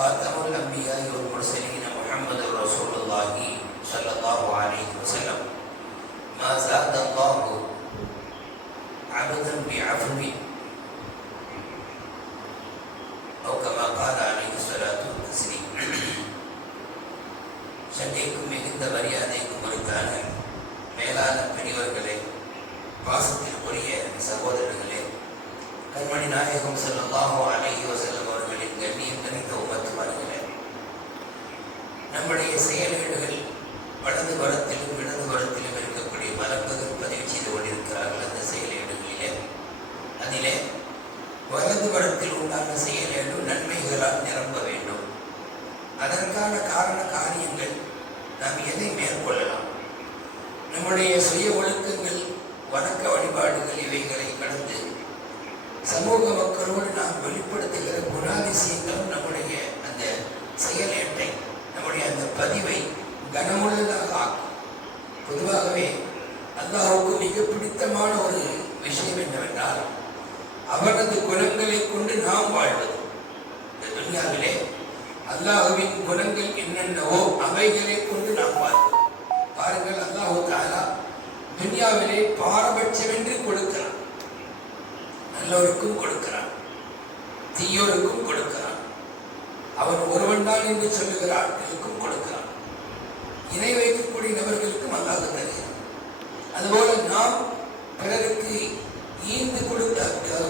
وخاتم الأنبياء والمرسلين محمد رسول الله صلى الله عليه وسلم ما زاد الله عبدا بعفو أو كما قال عليه الصلاة والتسليم சண்டைக்கும் மிகுந்த மரியாதைக்கும் ஒருத்தான மேலான பெரியவர்களே பாசத்திற்குரிய சகோதரர்களே கண்மணி நாயகம் செல்லல்லாஹோ அழகி வசல்ல கண்ணியம் நிறைந்த உமத்துமார்களே நம்முடைய செயல்கள் வலது புறத்திலும் இடது புறத்திலும் இருக்கக்கூடிய மரபுகள் பதிவு செய்து கொண்டிருக்கிறார்கள் அந்த செயலேடுகளிலே அதிலே வலது புறத்தில் உண்டான செயலேடு நன்மைகளால் நிரம்ப வேண்டும். அதற்கான காரண காரியங்கள் நாம் எதை மேற்கொள்ளலாம்? நம்முடைய சுய ஒழுக்கங்கள் வணக்க சமூக மக்களோடு நாம் வெளிப்படுத்துகிற குணாதிசயங்களும் நம்முடைய அந்த செயலேட்டை நம்முடைய அந்த பதிவை கனமுள்ளதாக ஆக்கும். பொதுவாகவே அல்லாஹுக்கு மிக பிடித்தமான ஒரு விஷயம் என்னவென்றால் அவரது குணங்களை கொண்டு நாம் வாழ்வது. இந்த துன்யாவிலே அல்லாஹுவின் குணங்கள் என்னென்னவோ அவைகளை கொண்டு நாம் வாழ்வோம் பாருங்கள் அல்லாஹு தாரா துன்யாவிலே பாரபட்சவென்று கொடுத்த நல்லோருக்கும் கொடுக்கிறான். தீயோருக்கும் கொடுக்கிறான். அவன் ஒருவன் தான் என்று சொல்லுகிறார்களுக்கும் கொடுக்கிறான். இணை வைக்கக்கூடிய நபர்களுக்கும் அல்லாத தருகிறான். அதுபோல நாம் பிறருக்கு ஈந்து கொடுத்த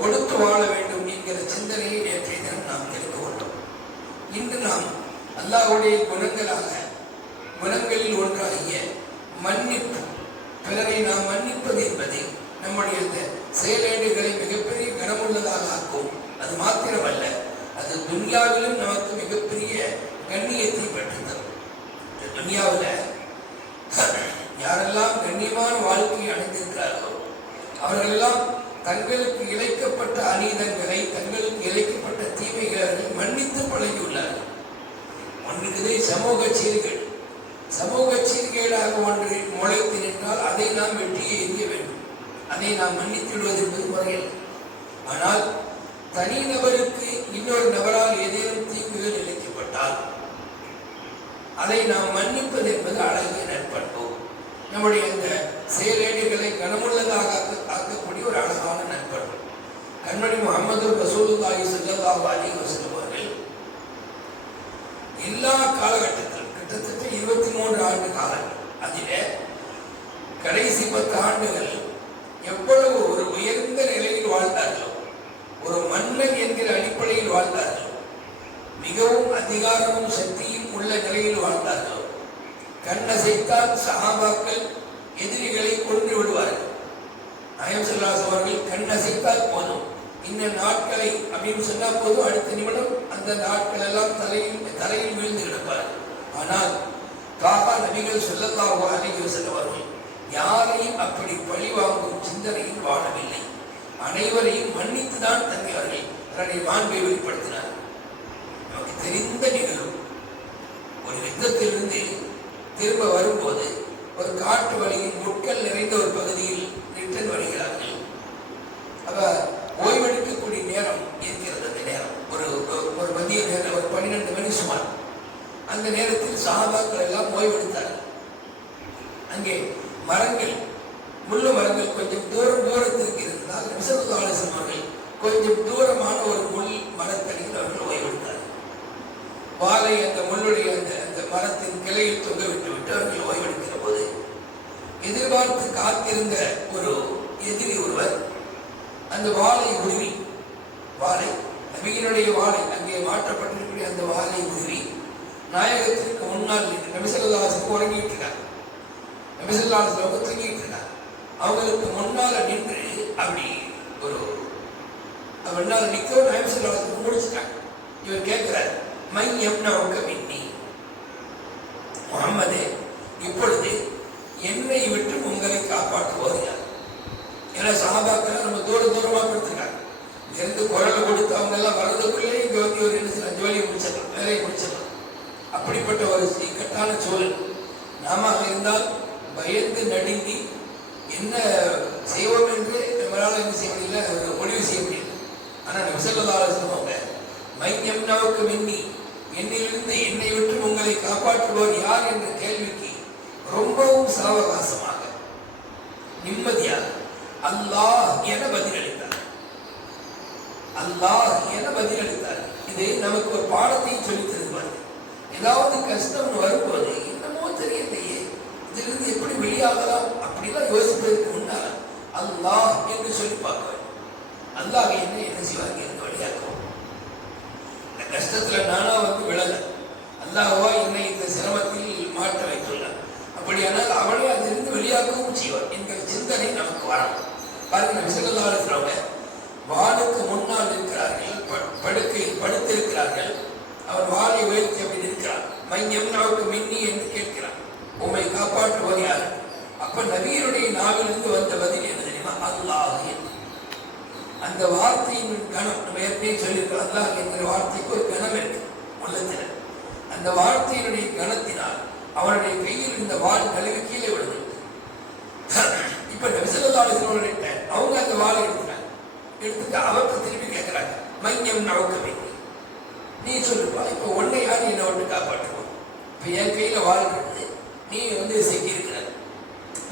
கொடுத்து வாழ வேண்டும் என்கிற சிந்தனையை நேற்றைய தினம் நாம் தெரிந்து கொண்டோம். இன்று நாம் அல்லாஹுடைய குணங்களாக குணங்களில் ஒன்றாகிய மன்னிப்பு பிறரை நாம் மன்னிப்பது என்பது நம்முடைய அந்த செயலேடுகளை மிகப்பெரிய கனமுள்ளதாக ஆக்கும் அது மாத்திரமல்ல அது துன்யாவிலும் நமக்கு மிகப்பெரிய கண்ணியத்தை பெற்றுத்தரும். இந்த துன்யாவில் யாரெல்லாம் கண்ணியமான வாழ்க்கையை அடைந்திருக்கிறார்களோ அவர்களெல்லாம் தங்களுக்கு இழைக்கப்பட்ட அநீதங்களை தங்களுக்கு இழைக்கப்பட்ட தீமைகளை அவர்கள் மன்னித்து பழகியுள்ளார்கள் ஒன்றுக்குதே சமூக சீர்கள் சமூக சீர்கேடாக ஒன்று முளைத்து நின்றால் அதை நாம் வெற்றியை எரிய வேண்டும் அதை நாம் மன்னித்து விடுவது என்பது முறையல்ல ஆனால் தனி நபருக்கு இன்னொரு நபரால் ஏதேனும் தீங்குகள் இழைக்கப்பட்டால் அதை நாம் மன்னிப்பது என்பது அழகிய நட்பண்பு நம்முடைய இந்த செயலேடுகளை கனமுள்ளதாக ஆக்கக்கூடிய ஒரு அழகான நட்பண்பு கண்மணி முகமது ரசூலுல்லாஹி ஸல்லல்லாஹு அலைஹி வஸல்லம் அவர்கள் எல்லா காலகட்டத்திலும் கிட்டத்தட்ட இருபத்தி மூன்று ஆண்டு காலங்கள் அதிலே கடைசி பத்து ஆண்டுகள் எவ்வளவு ஒரு உயர்ந்த நிலையில் வாழ்ந்தார்களோ ஒரு மன்னன் என்கிற அடிப்படையில் வாழ்ந்தார்களோ மிகவும் அதிகாரமும் சக்தியும் உள்ள நிலையில் வாழ்ந்தார்களோ கண்ணசைத்தால் சகாபாக்கள் எதிரிகளை கொன்று விடுவார்கள். நயம்சல்லாஸ் அவர்கள் கண்ணசைத்தால் போதும். இந்த நாட்களை அப்படின்னு சொன்னால் போதும். அடுத்த நிமிடம் அந்த நாட்கள் எல்லாம் தலையில் தலையில் வீழ்ந்து கிடப்பார். ஆனால் காபா நபிகள் சொல்லல்லாஹு அலைஹி வஸல்லம் அவர்கள் யாரையும் அப்படி பழி வாங்கும் சிந்தனையில் வாழவில்லை அனைவரையும் மன்னித்து தான் தன்னை அவர்கள் தன்னுடைய மாண்பை வெளிப்படுத்தினார். நமக்கு தெரிந்த நிகழ்வு. ஒரு யுத்தத்திலிருந்து திரும்ப வரும்போது ஒரு காட்டு வழியில் முட்கள் நிறைந்த ஒரு பகுதியில் ரிட்டன் வருகிறார்கள். அப்ப ஓய்வெடுக்கக்கூடிய நேரம் இருக்கிறது அந்த நேரம். ஒரு ஒரு- மதிய நேரம் ஒரு பன்னிரெண்டு மணி சுமார். அந்த நேரத்தில் சகாபாக்கள் எல்லாம் ஓய்வெடுத்தார்கள். அங்கே மரங்கள் முள்ளு மரங்கள் கொஞ்சம் தூரம் தூரத்திற்கு இருந்தால் விசத்து ஆலோசனை அவர்கள் கொஞ்சம் தூரமான ஒரு முள் மரத்தடியில் அவர்கள் ஓய்வெடுத்தார்கள் வாழை அந்த முள்ளுடைய அந்த அந்த மரத்தின் கிளையில் தொங்க விட்டு விட்டு அவர்கள் ஓய்வெடுக்கிற போது எதிர்பார்த்து காத்திருந்த ஒரு எதிரி ஒருவர் அந்த வாளை உருவி வாளை நபியினுடைய வாளை அங்கே மாற்றப்பட்டிருக்கிற அந்த வாளை உருவி நாயகத்திற்கு முன்னால் நின்று நபிசல்லாசுக்கு உறங்கிட்டு இருக்கார். நபிசல்லாசு தூங்கிட்டு அவங்களுக்கு முன்னால நின்று அப்படி ஒரு முன்னால நிற்கவும் அவருக்கு முடிச்சுட்டாங்க. இவர் கேட்கிறார் மையம் எம்னவுக்க மின்னி. முகம்மதே இப்பொழுது என்னை விட்டு உங்களை காப்பாற்றுவோர் யார் ஏன்னா சஹாபாக்கள் நம்ம தூர தூரமாக கொடுத்துருக்காங்க. இருந்து குரல் கொடுத்து அவங்க எல்லாம் வர்றதுக்குள்ளே இங்க வந்து ஒரு என்ன செய்யலாம் ஜோலியை முடிச்சிடலாம் வேலையை முடிச்சிடலாம். அப்படிப்பட்ட ஒரு இக்கட்டான சூழல். நாம இருந்தால் பயந்து நடுங்கி என்ன செய்வோம் என்று நம்மளால் என்ன செய்ய முடியல முடிவு செய்ய முடியல. ஆனா விசல்லதால சொல்லுவாங்க மையம் நமக்கு மின்னி? என்னிலிருந்து என்னை விட்டு உங்களை காப்பாற்றுவோர் யார்? என்ற கேள்விக்கு ரொம்பவும் சாவகாசமாக நிம்மதியாக அல்லாஹ் என பதிலளித்தார். அல்லாஹ் என பதிலளித்தார். இது நமக்கு ஒரு பாடத்தையும் சொல்லித் தருவார் ஏதாவது கஷ்டம் வரும்போது என்னமோ தெரியலையே இதிலிருந்து எப்படி வெளியாகலாம்? அப்படிலாம் யோசிப்பதற்கு முன்னால் அல்லாஹ் என்று சொல்லி பார்க்க வேண்டும். அல்லாஹ் என்ன என்ன செய்வாங்க இருந்து வெளியாக்குவோம் இந்த கஷ்டத்துல நானா வந்து விழல. அல்லாஹ்வா என்னை இந்த சிரமத்தில் மாற்ற வைத்துள்ளார் அப்படியானால் அவனே அதிலிருந்து வெளியாகவும் செய்வார் என்கிற சிந்தனை நமக்கு வரணும் பாருங்க விசகல்லா இருக்கிறவங்க வாளுக்கு முன்னால் இருக்கிறார்கள் படுக்கையில் படுத்திருக்கிறார்கள். அவர் வாளை உயர்த்தி அப்படி இருக்கிறார் மையம் நமக்கு மின்னி என்று கேட்கிறார். உம்மை காப்பாற்றுவது யார்? அப்ப நபியருடைய நாவிலிருந்து வந்த பதில் என்ன தெரியுமா? அல்லாஹ் அந்த வார்த்தையின் கணம் நம்ம ஏற்கனவே சொல்லியிருக்கிறோம் அல்லாஹ் என்கிற வார்த்தைக்கு ஒரு கணம் இருக்கு உள்ளத்தில். அந்த வார்த்தையினுடைய கணத்தினால் அவனுடைய கையில் இருந்த வால் கழுவி கீழே விழுது இப்ப நபிசல்லாசினோட அவங்க அந்த வாழை எடுக்கிறாங்க எடுத்துட்டு அவர்கிட்ட திருப்பி கேட்கிறாங்க மையம் நவக்கமே நீ சொல்லுப்பா இப்ப உன்னை யார் என்ன ஒன்று காப்பாற்றுவோம் இப்ப என் கையில வாள் நீ வந்து சிக்கி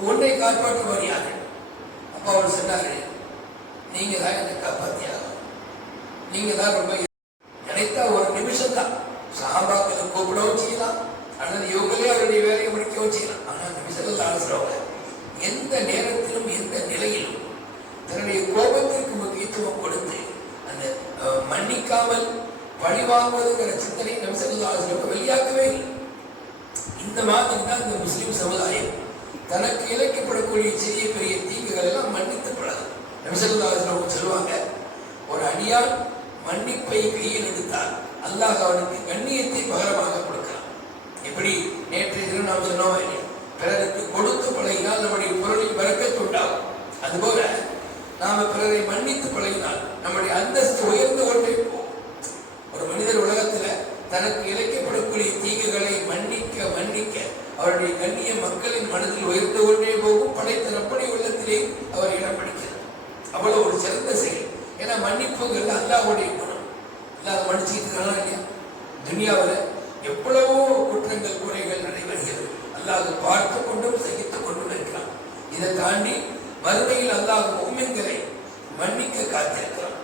உன்னை காப்பாற்றுவார் யாரு அப்பா அவர் சொன்னாரு நீங்க தான் என்னை காப்பாத்தியாக நீங்க தான் ரொம்ப நினைத்தா ஒரு நிமிஷம் தான் சஹாபாக்களை கூப்பிடவும் செய்யலாம். அல்லது இவங்களே அவருடைய வேலையை முடிக்கவும் செய்யலாம். ஆனால் நிமிஷத்தில் ஆலோசனை எந்த நேரத்திலும் எந்த நிலையிலும் தன்னுடைய கோபத்திற்கு முக்கியத்துவம் கொடுத்து அந்த மன்னிக்காமல் பழிவாங்குவதுங்கிற சிந்தனை நிமிஷத்தில் ஆலோசனை வெளியாக்கவே இல்லை. இந்த மாதிரி தான் இந்த முஸ்லீம் சமுதாயம் தனக்கு இழைக்கப்படக்கூடிய சிறிய பெரிய தீங்குகள் எல்லாம் மன்னித்து பழகும் நபிசல்லாஸ்லாம் சொல்லுவாங்க ஒரு அடியார் மன்னிப்பை கையில் எடுத்தால் அல்லாஹ் அவனுக்கு கண்ணியத்தை பகரமாக கொடுக்கிறான் எப்படி? நேற்று தினம் நாம் சொன்னோம் இல்லையா பிறருக்கு கொடுத்து பழகினால் நம்முடைய பொருளில் வரக்கத்து உண்டாகும் அதுபோல நாம பிறரை மன்னித்து பழகினால் நம்முடைய அந்தஸ்து உயர்ந்து கொண்டே போகும் ஒரு மனிதர் உலகத்துல தனக்கு இழைக்கப்படக்கூடிய தீங்குகளை மன்னிக்க மன்னிக்க அவருடைய கண்ணிய மக்களின் மனதில் உயர்ந்து கொண்டே போகும் படைத்த ரப்படி உள்ளத்திலே அவர் இடம் பிடிக்கிறார் அவ்வளவு ஒரு சிறந்த செயல் ஏன்னா மன்னிப்புங்கிறது அல்லாஹ்வுடைய குணம் அல்லாஹ் மன்னிச்சுட்டு இருக்கானா இல்லையா? துனியாவில் எவ்வளவோ குற்றங்கள் குறைகள் நடைபெறுகிறது. அல்லாது பார்த்து கொண்டும் சகித்துக் கொண்டும் இருக்கிறான். இதை தாண்டி மறுமையில் அல்லாஹ் மூமின்களை மன்னிக்க காத்திருக்கிறான்.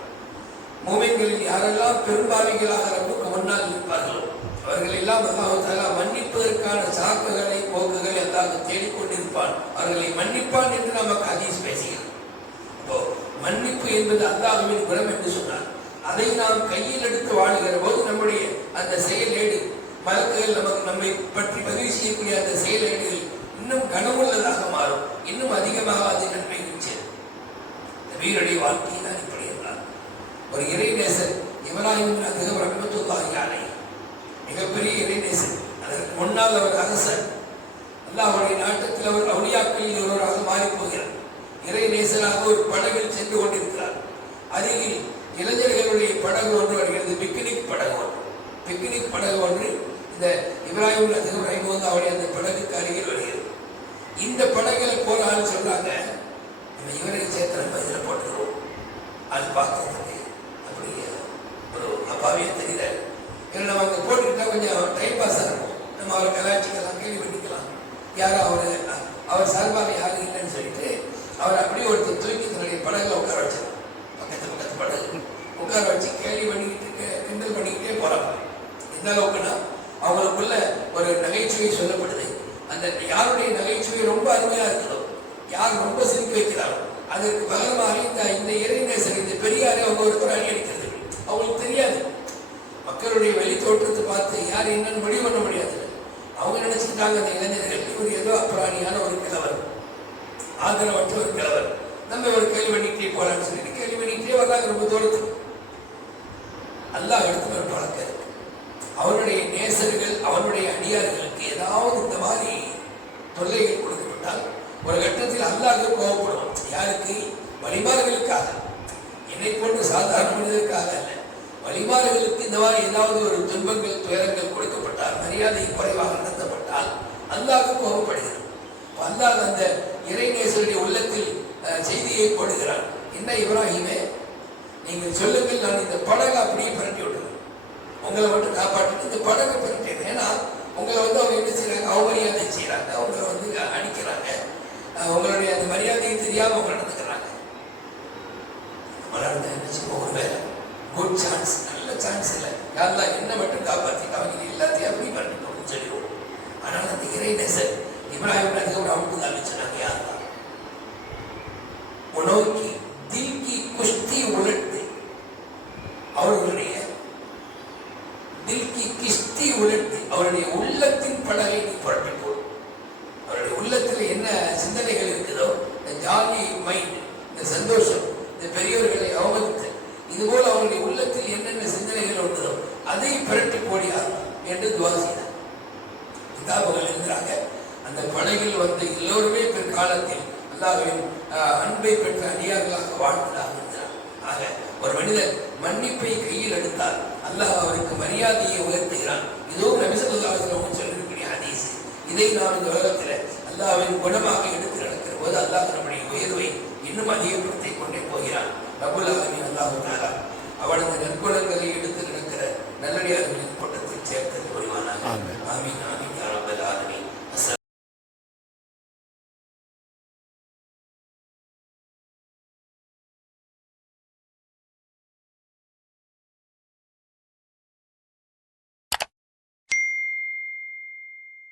மூமின்களில் யாரெல்லாம் பெரும்பாவிகளாக ரப்புக்கு முன்னால் இருப்பார்களோ அவர்கள் எல்லாம் அல்லாஹ் மன்னிப்பதற்கான சாக்குகளை போக்குகளை அல்லாஹ் தேடிக்கொண்டிருப்பான். அவர்களை மன்னிப்பான் என்று நமக்கு அதீஸ் பேசுகிறோம் அப்போ மன்னிப்பு என்பது அல்லாஹுவின் குணம் என்று சொன்னார். அதை நாம் கையில் எடுத்து வாழுகிற போது நம்முடைய அந்த செயலேடு மலக்குகள் நமக்கு நம்மை பற்றி பதிவு செய்யக்கூடிய அந்த செயலேடுகள் இன்னும் கனமுள்ளதாக மாறும். இன்னும் அதிகமாக அது நன்மை நிச்சயம் நபியுடைய வாழ்க்கை தான் இப்படி என்றார் ஒரு இறைநேசர் இவராயும் அதிகம் ரஹமத்துல்லாஹி யானை மிகப்பெரிய இறைநேசன் அதற்கு முன்னால் அவர் அரசர். அல்லாஹுடைய நாட்டத்தில் அவர் அவுளியாக்களில் ஒருவராக மாறிப் போகிறார். இறைநேசராக ஒரு படகில் சென்று கொண்டிருக்கிறார். அருகில் இளைஞர்களுடைய படகு ஒன்று வருகிறது பிக்னிக் படகு ஒன்று. பிக்னிக் படகு ஒன்று இந்த இப்ராஹிம் அதிகம் ரஹிமோந்து அவருடைய அந்த படகுக்கு அருகில் வருகிறது இந்த படகுல போற ஆள் சொல்றாங்க நம்ம இவரை சேர்த்து நம்ம இதில் போட்டுக்கிறோம் அது பார்க்கறதுக்கு அப்படி ஒரு அப்பாவியே தெரியல ஏன்னா நம்ம அங்கே போட்டுக்கிட்டா கொஞ்சம் டைம் பாஸ் இருக்கும் நம்ம அவரை கலாய்ச்சிக்கலாம் கேள்வி பண்ணிக்கலாம் யாரும் அவர் அவர் சார்பாக யாரும் இல்லைன்னு சொல்லிட்டு அவர் அப்படியே ஒருத்தர் தூக்கி தன்னுடைய படகுல உட்கார வச்சார் பக்கத்து பக்கத்து படகு உட்கார வச்சு கேள்வி பண்ணிக்கிட்டு கிண்டல் பண்ணிக்கிட்டே போறாங்க. எந்த அளவுக்குன்னா அவங்களுக்குள்ள ஒரு நகைச்சுவை சொல்லப்படுது. அந்த யாருடைய நகைச்சுவை ரொம்ப அருமையா இருக்கிறோம் யார் ரொம்ப சிரிக்க வைக்கிறாரோ அதற்கு பகரமாக இந்த இந்த இறைநேசர் இந்த பெரியாரை அவங்க ஒரு அணி அடிக்கிறது அவங்களுக்கு தெரியாது. மக்களுடைய வெளி தோற்றத்தை பார்த்து யார் என்னன்னு முடிவு பண்ண முடியாது. அவங்க நினைச்சுக்கிட்டாங்க அந்த இளைஞர்கள் இவர் ஏதோ அப்புறாணியான ஒரு கிழவர். ஆதரவற்ற ஒரு கிழவர். நம்ம ஒரு கேள்வி பண்ணிக்கிட்டே போறான்னு சொல்லிட்டு கேள்வி பண்ணிக்கிட்டே வர்றாங்க ரொம்ப தூரத்துக்கு. அல்லாஹ் எடுத்து ஒரு பழக்கம் இருக்கு அவருடைய நேசர்கள் அவருடைய அடியார்களுக்கு ஏதாவது இந்த மாதிரி தொல்லைகள் கொடுக்கப்பட்டால் ஒரு கட்டத்தில் அல்லாஹ் கோபப்படும் யாருக்கு? வழிமார்களுக்காக. என்னை கொண்டு சாதாரண மனிதருக்காக அல்ல. வழிமார்களுக்கு இந்த மாதிரி ஏதாவது ஒரு துன்பங்கள் துயரங்கள் கொடுக்கப்பட்டால் மரியாதை குறைவாக நடத்தப்பட்டால் அல்லாஹ் கோபப்படுகிறது அல்லாஹ் அந்த இறைநேசருடைய உள்ளத்தில் அஹ், செய்தியை போடுகிறார் என்ன இப்ராஹிமே? நீங்கள் சொல்லுங்கள் நான் இந்த படகை அப்படியே பரட்டி விடுறேன் உங்களை மட்டும் காப்பாற்றிட்டு இந்த படகை புரட்டிடுறேன் ஏன்னா உங்களை வந்து அவங்க என்ன செய்யறாங்க அவமரியாதை செய்யறாங்க உங்களை வந்து அடிக்கிறாங்க. உங்களுடைய அந்த மரியாதையை தெரியாம அவங்க நடந்துக்கிறாங்க. நம்மளா என்ன செய்வோம் ஒரு வேலை குட் சான்ஸ் நல்ல சான்ஸ் இல்லை. யாரெல்லாம் என்ன மட்டும் காப்பாற்றி அவங்க எல்லாத்தையும் அப்படி பண்ணிட்டு போகணும்னு சொல்லிடுவோம். ஆனால் அந்த இறைநேசர் இப்ராஹிம் நபிக்கு ஒரு அமுத்து நாங்கள் யார் தான் உணவுக்கு தில்கி குஷ்தி உலர்த்து அவர்களுடைய தில்கி கிஷ்தி உலர்த்தி அவருடைய உள்ளத்தின் படகை நீ புரட்டி அவருடைய உள்ளத்தில் என்ன சிந்தனைகள் இருக்குதோ இந்த ஜாலி மைண்ட் இந்த சந்தோஷம் இந்த பெரியவர்களை அவமதித்து இதுபோல் அவருடைய உள்ளத்தில் என்னென்ன சிந்தனைகள் உள்ளதோ அதை புரட்டி போடியார் என்று துவா செய்தார். கிதாபுகள் இருக்கிறாங்க அந்த படகில் வந்த எல்லோருமே பிற்காலத்தில் அல்லாவின் அன்பை பெற்ற அடியார்களாக வாழ்ந்ததாக இருக்கிறார் ஆக ஒரு மனிதர் மன்னிப்பை கையில் எடுத்தால் அல்லாஹ் அவருக்கு மரியாதையை உயர்த்துகிறான். இதோ நபிசல்லாசனம் சொல்லிருக்கிற ஹதீஸ். இதை நாம் இந்த உலகத்தில் அல்லாவின் குணமாக எடுத்து நடக்கிற போது அல்லாஹ் நம்முடைய உயர்வை இன்னும் அதிகப்படுத்திக் கொண்டே போகிறான். ரபுல்லாவின் அல்லாஹு தாரா அவனது நற்குணங்கள்